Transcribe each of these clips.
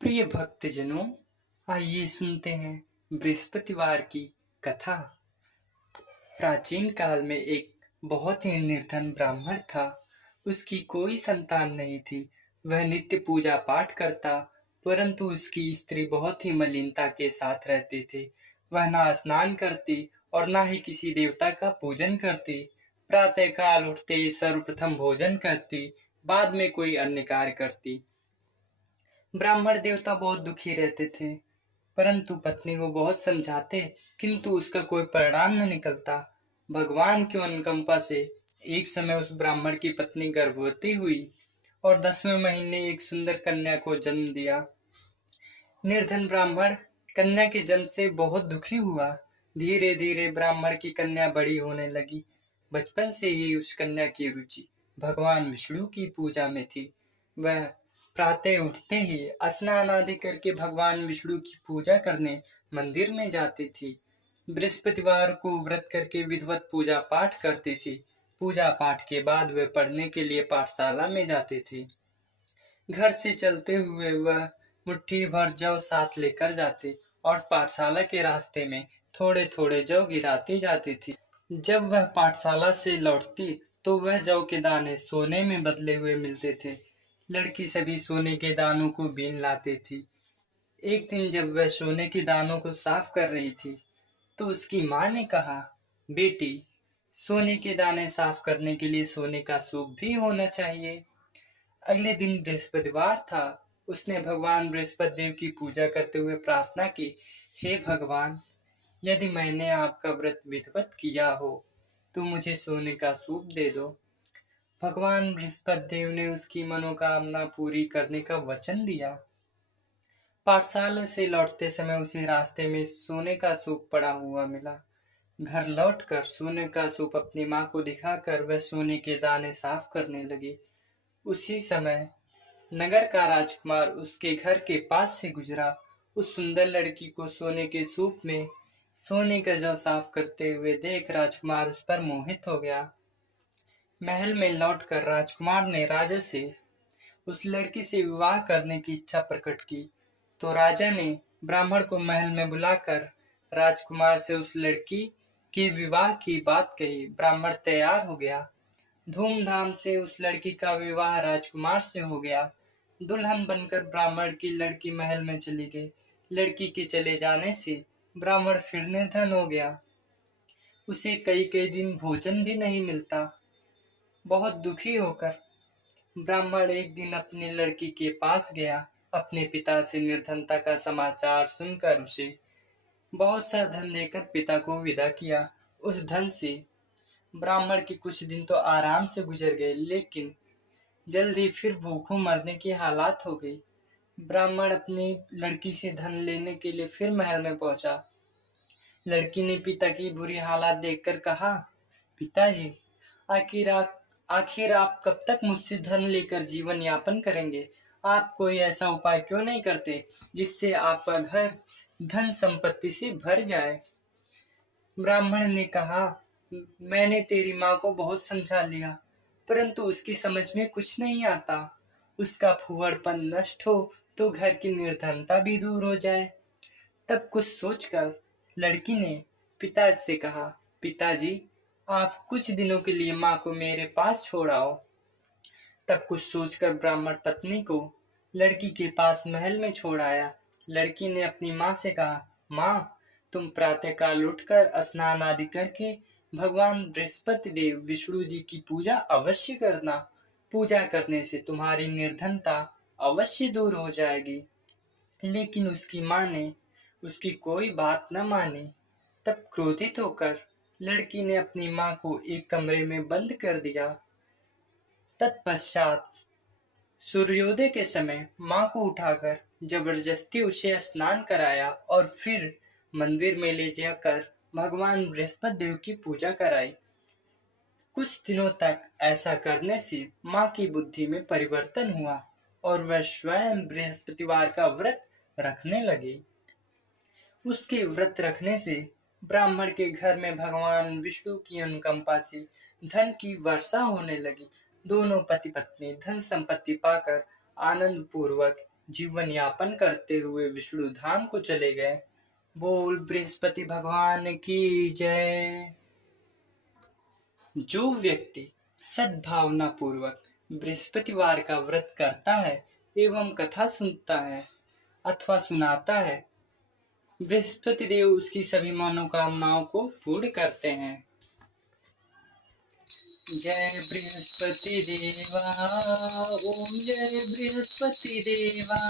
प्रिय भक्तजनों, आइए सुनते हैं बृहस्पतिवार की कथा। प्राचीन काल में एक बहुत ही निर्धन ब्राह्मण था। उसकी कोई संतान नहीं थी। वह नित्य पूजा पाठ करता, परंतु उसकी स्त्री बहुत ही मलिनता के साथ रहती थी। वह ना स्नान करती और ना ही किसी देवता का पूजन करती। प्रातः काल उठते ही सर्वप्रथम भोजन करती, बाद में कोई अन्य कार्य करती। ब्राह्मण देवता बहुत दुखी रहते थे, परंतु पत्नी को बहुत समझाते, किंतु उसका कोई परिणाम न निकलता। भगवान की अनुकंपा से एक समय उस ब्राह्मण की पत्नी गर्भवती हुई और 10वें महीने एक सुंदर कन्या को जन्म दिया। निर्धन ब्राह्मण कन्या के जन्म से बहुत दुखी हुआ। धीरे धीरे ब्राह्मण की कन्या बड़ी होने लगी। बचपन से ही उस कन्या की रुचि भगवान विष्णु की पूजा में थी। वह प्रातः उठते ही स्नान आदि करके भगवान विष्णु की पूजा करने मंदिर में जाती थी। बृहस्पतिवार को व्रत करके विधिवत पूजा पाठ करती थी। पूजा पाठ के बाद वे पढ़ने के लिए पाठशाला में जाती थी। घर से चलते हुए वह मुट्ठी भर जौ साथ लेकर जाती और पाठशाला के रास्ते में थोड़े थोड़े जौ गिराती जाती थी। जब वह पाठशाला से लौटती तो वह जौ के दाने सोने में बदले हुए मिलते थे। लड़की सभी सोने के दानों को बीन लाती थी। एक दिन जब वह सोने के दानों को साफ कर रही थी तो उसकी माँ ने कहा, बेटी, सोने के दाने साफ करने के लिए सोने का सूप भी होना चाहिए। अगले दिन बृहस्पतिवार था। उसने भगवान बृहस्पति देव की पूजा करते हुए प्रार्थना की, हे भगवान, यदि मैंने आपका व्रत विधिवत किया हो तो मुझे सोने का सूप दे दो। भगवान बृहस्पति देव ने उसकी मनोकामना पूरी करने का वचन दिया। पाठशाला से लौटते समय उसे रास्ते में सोने का सूप पड़ा हुआ मिला। घर लौटकर सोने का सूप अपनी माँ को दिखाकर वह सोने के दाने साफ करने लगी। उसी समय नगर का राजकुमार उसके घर के पास से गुजरा। उस सुंदर लड़की को सोने के सूप में सोने का जौ साफ करते हुए देख राजकुमार उस पर मोहित हो गया। महल में लौटकर राजकुमार ने राजा से उस लड़की से विवाह करने की इच्छा प्रकट की। तो राजा ने ब्राह्मण को महल में बुलाकर राजकुमार से उस लड़की के विवाह की बात कही। ब्राह्मण तैयार हो गया। धूमधाम से उस लड़की का विवाह राजकुमार से हो गया। दुल्हन बनकर ब्राह्मण की लड़की महल में चली गई। लड़की के चले जाने से ब्राह्मण फिर निर्धन हो गया। उसे कई कई दिन भोजन भी नहीं मिलता। बहुत दुखी होकर ब्राह्मण एक दिन अपनी लड़की के पास गया। अपने पिता से निर्धनता का समाचार सुनकर उसे बहुत सा धन देकर पिता को विदा किया। उस धन से ब्राह्मण के कुछ दिन तो आराम से गुजर गए, लेकिन जल्द ही फिर भूखों मरने की हालात हो गई। ब्राह्मण अपनी लड़की से धन लेने के लिए फिर महल में पहुंचा। लड़की ने पिता की बुरी हालात देखकर कहा, पिताजी, आखिर आप कब तक मुझसे धन लेकर जीवन यापन करेंगे? आप कोई ऐसा उपाय क्यों नहीं करते जिससे आपका घर धन संपत्ति से भर जाए? ब्राह्मण ने कहा, मैंने तेरी माँ को बहुत समझा लिया, परंतु उसकी समझ में कुछ नहीं आता। उसका फूहड़पन नष्ट हो तो घर की निर्धनता भी दूर हो जाए। तब कुछ सोचकर लड़की ने पिता से कहा, पिताजी, आप कुछ दिनों के लिए माँ को मेरे पास छोड़ आओ। तब कुछ सोचकर ब्राह्मण पत्नी को लड़की के पास महल में छोड़ आया। लड़की ने अपनी माँ से कहा, माँ, तुम प्रातःकाल उठकर स्नान आदि करके भगवान बृहस्पति देव विष्णु जी की पूजा अवश्य करना। पूजा करने से तुम्हारी निर्धनता अवश्य दूर हो जाएगी। लेकिन उसकी माँ ने उसकी कोई बात न मानी। तब क्रोधित होकर लड़की ने अपनी माँ को एक कमरे में बंद कर दिया। तत्पश्चात सूर्योदय के समय माँ को उठाकर जबरदस्ती उसे स्नान कराया और फिर मंदिर में ले जाकर भगवान बृहस्पति देव की पूजा कराई। कुछ दिनों तक ऐसा करने से माँ की बुद्धि में परिवर्तन हुआ और वह स्वयं बृहस्पतिवार का व्रत रखने लगी। उसके व्रत रखने से ब्राह्मण के घर में भगवान विष्णु की अनुकंपा से धन की वर्षा होने लगी। दोनों पति पत्नी धन संपत्ति पाकर आनंद पूर्वक जीवन यापन करते हुए विष्णु धाम को चले गए। बोल बृहस्पति भगवान की जय। जो व्यक्ति सद्भावना पूर्वक बृहस्पतिवार का व्रत करता है एवं कथा सुनता है अथवा सुनाता है, बृहस्पति देव उसकी सभी मनोकामनाओं को पूर्ण करते हैं। जय बृहस्पति देवा, ओम जय बृहस्पति देवा,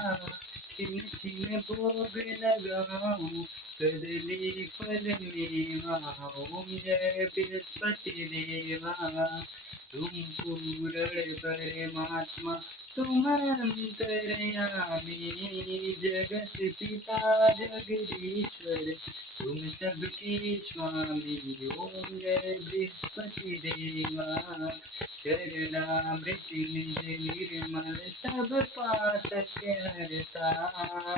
छिन छिन भोग लगाऊं कदली फल मेवा। ओम जय बृहस्पति देवा, तुम पूर्ण परमात्मा तुम अंतर्यामी, जगत पिता जगदीश्वर तुम सबके स्वामी। ओम जय बृहस्पति देवा, चरणामृत निज निर्मल सब पातक हरता,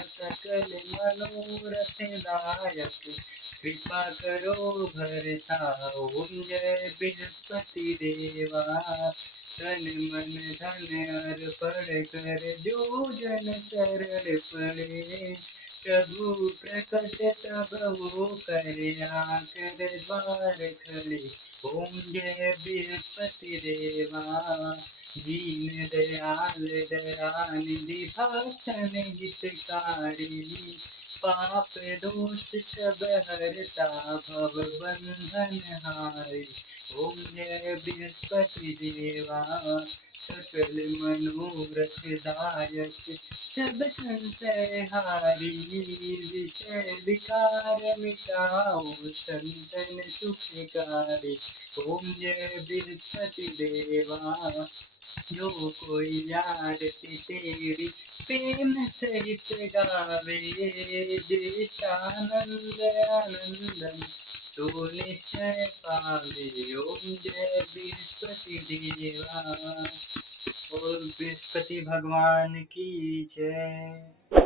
सकल मनोरथ दायक कृपा करो भरता। ओम जय बृहस्पति देवा, तन मन धन अर्पण कर जो जन शरण पड़े, प्रभु प्रकट तब वो करे आकर द्वार खड़े। ओम जय बृहस्पति देवा, दीन दयाल दयानिधि भक्तन हितकारी, पाप दोष सब हरता भव बंधन हारी। ओम जय बृहस्पति देवा, सकल मनोरथ दायक सब संशय हारी, विषय विकार मिटाओ संतन सुखकारी। ओम जय बृहस्पति देवा, जो कोई आरती तेरी प्रेम सहित गावे, ज्येष्ठानंद आनंदम सो निश्चय पावे। ओम जय बृहस्पति देवा, और बृहस्पति भगवान की जय।